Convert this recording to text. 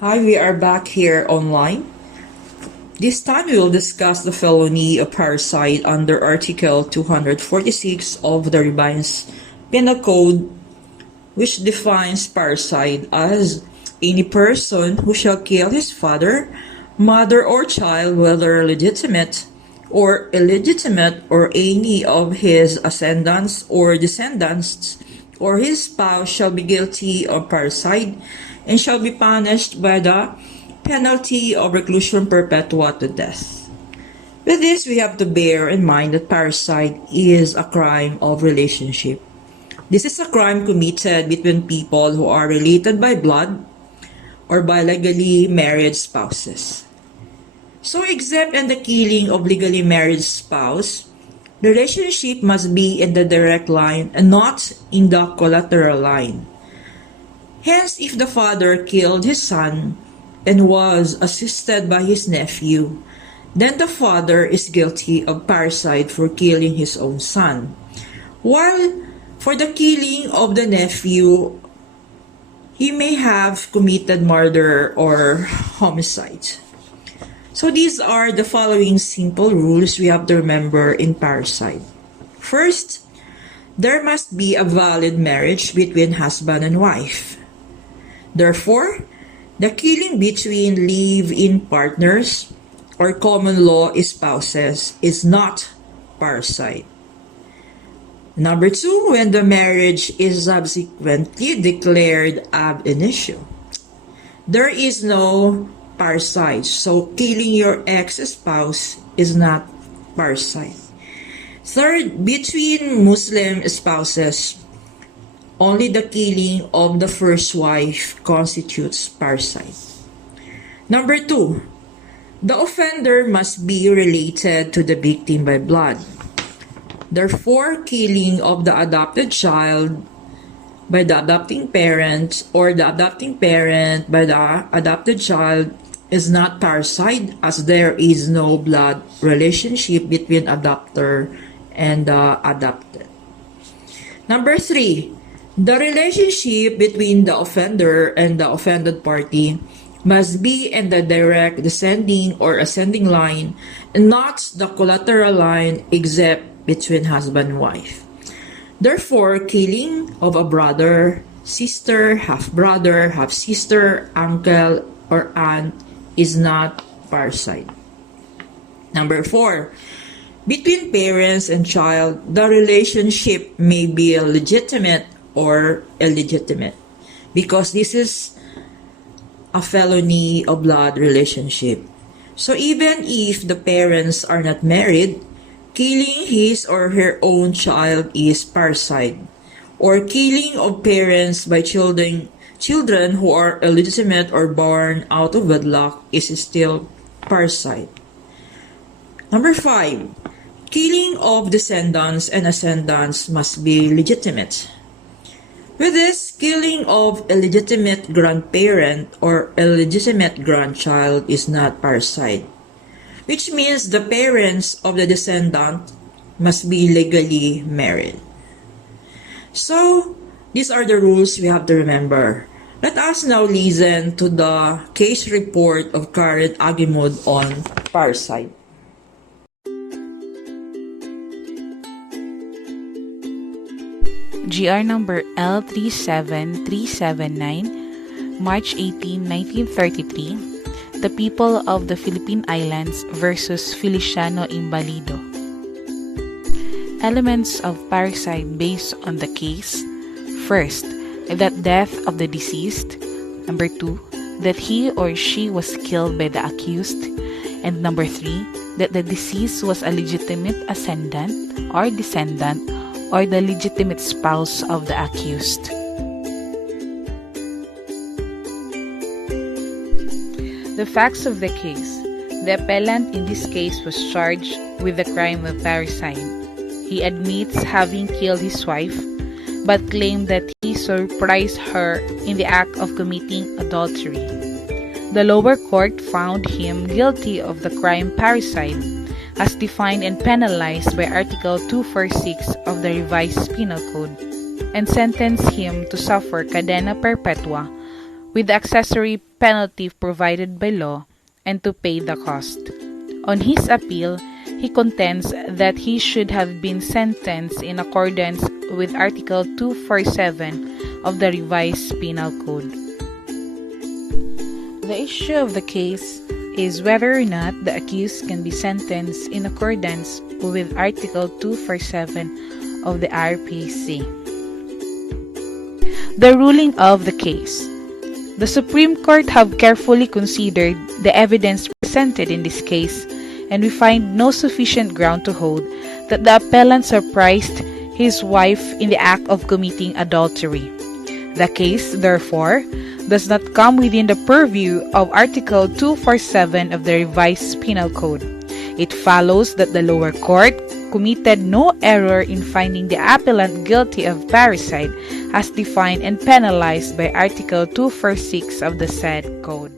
Hi, we are back here online. This time we will discuss the felony of parricide under Article 246 of the Revised Penal Code, which defines parricide as any person who shall kill his father, mother, or child, whether legitimate or illegitimate, or any of his ascendants or descendants, or his spouse shall be guilty of parricide and shall be punished by the penalty of reclusion perpetua to death. With this, we have to bear in mind that parricide is a crime of relationship. This is a crime committed between people who are related by blood or by legally married spouses. So, except in the killing of legally married spouse, the relationship must be in the direct line and not in the collateral line. Hence, if the father killed his son and was assisted by his nephew, then the father is guilty of parricide for killing his own son. While for the killing of the nephew, he may have committed murder or homicide. So these are the following simple rules we have to remember in parricide. First, there must be a valid marriage between husband and wife. Therefore, the killing between live-in partners or common law spouses is not parricide. Number two, when the marriage is subsequently declared ab initio, there is no parricide. So killing your ex-spouse is not parricide. Third, between Muslim spouses, only the killing of the first wife constitutes parricide. Number two, the offender must be related to the victim by blood. Therefore, killing of the adopted child by the adopting parent or the adopting parent by the adopted child is not parricide, as there is no blood relationship between adopter and the adopted. Number three, the relationship between the offender and the offended party must be in the direct descending or ascending line and not the collateral line except between husband and wife. Therefore, killing of a brother, sister, half-brother, half-sister, uncle, or aunt is not parricide. Number four, between parents and child, the relationship may be legitimate or illegitimate, because this is a felony of blood relationship. So even if the parents are not married, killing his or her own child is parricide, or killing of parents by children who are illegitimate or born out of wedlock is still parricide. Number five, killing of descendants and ascendants must be legitimate. With this, killing of illegitimate grandparent or illegitimate grandchild is not parricide, which means the parents of the descendant must be legally married. So, these are the rules we have to remember. Let us now listen to the case report of Karen Aguimod on parricide. GR number L37379, March 18, 1933, the people of the Philippine Islands versus Feliciano Invalido. Elements of parricide based on the case. First, that death of the deceased. Number two, that he or she was killed by the accused. And number three, that the deceased was a legitimate ascendant or descendant or the legitimate spouse of the accused. The facts of the case. The appellant in this case was charged with the crime of parricide. He admits having killed his wife, but claimed that he surprised her in the act of committing adultery. The lower court found him guilty of the crime parricide, as defined and penalized by Article 246 of the Revised Penal Code, and sentenced him to suffer cadena perpetua with the accessory penalty provided by law and to pay the cost. On his appeal, he contends that he should have been sentenced in accordance with Article 247 of the Revised Penal Code. The issue of the case is whether or not the accused can be sentenced in accordance with Article 247 of the RPC. The ruling of the case. The Supreme Court have carefully considered the evidence presented in this case, and we find no sufficient ground to hold that the appellant surprised his wife in the act of committing adultery. The case, therefore, does not come within the purview of Article 247 of the Revised Penal Code. It follows that the lower court committed no error in finding the appellant guilty of parricide as defined and penalized by Article 246 of the said code.